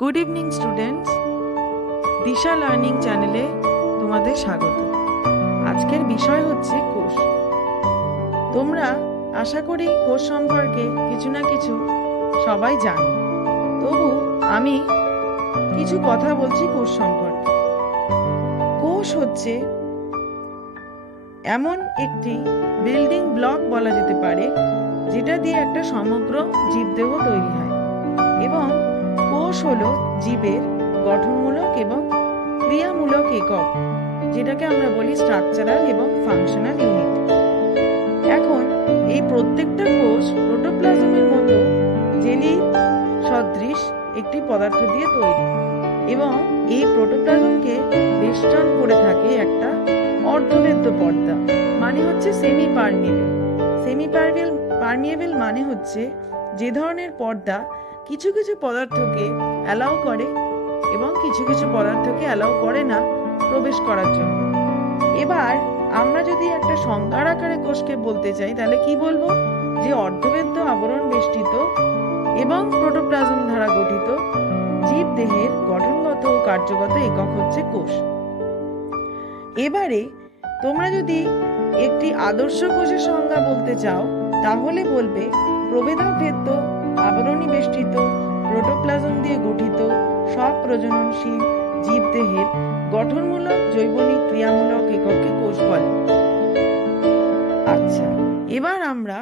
Good evening students, দিশা learning চ্যানেলে তোমাদের স্বাগত। আজকের বিষয় হচ্ছে কোষ। তোমরা আশা করি কোষ সম্পর্কে কিছু না কিছু সবাই জানো, তবু আমি কিছু কথা বলছি কোষ সম্পর্কে। কোষ হচ্ছে এমন একটি বিল্ডিং ব্লক বলা যেতে পারে, যেটা দিয়ে একটা সমগ্র জীবদেহ তৈরি হয়, এবং কোষ হলো জীবের গঠনমূলক এবং ক্রিয়ামূলক একক, যেটাকে আমরা বলি স্ট্রাকচারাল এবং ফাংশনাল ইউনিট। এখন এই প্রত্যেকটা কোষ প্রোটোপ্লাজমের মতো জেলি সদৃশ একটি পদার্থ দিয়ে তৈরি, এবং এই প্রোটোপ্লাজমকে বেষ্টন করে থাকে একটা অর্ধবেদ্য পর্দা, মানে হচ্ছে সেমি পার্মিয়েবল। সেমি পার্মিয়েবল মানে হচ্ছে যে ধরনের পর্দা কিছু কিছু পদার্থকে অ্যালাউ করে এবং কিছু কিছু পদার্থকে অ্যালাউ করে না প্রবেশ করার জন্য। এবার আমরা যদি একটা সংজ্ঞার আকারে কোষকে বলতে চাই, তাহলে কি বলবো? যে অর্ধবেদ্য আবরণ বেষ্টিত এবং প্রোটোপ্লাজম দ্বারা গঠিত জীবদেহের গঠনগত ও কার্যগত একক হচ্ছে কোষ। এবারে তোমরা যদি একটি আদর্শ কোষের সংজ্ঞা বলতে চাও, তাহলে বলবে প্রভেদাভেদ্য আবরণী বেষ্টিত প্রোটোপ্লাজম দিয়ে গঠিত সব প্রজননশীল জীবদেহের গঠনমূলক জৈবনিক ক্রিয়ামূলক এককে কোষ বলে। আচ্ছা, এবার আমরা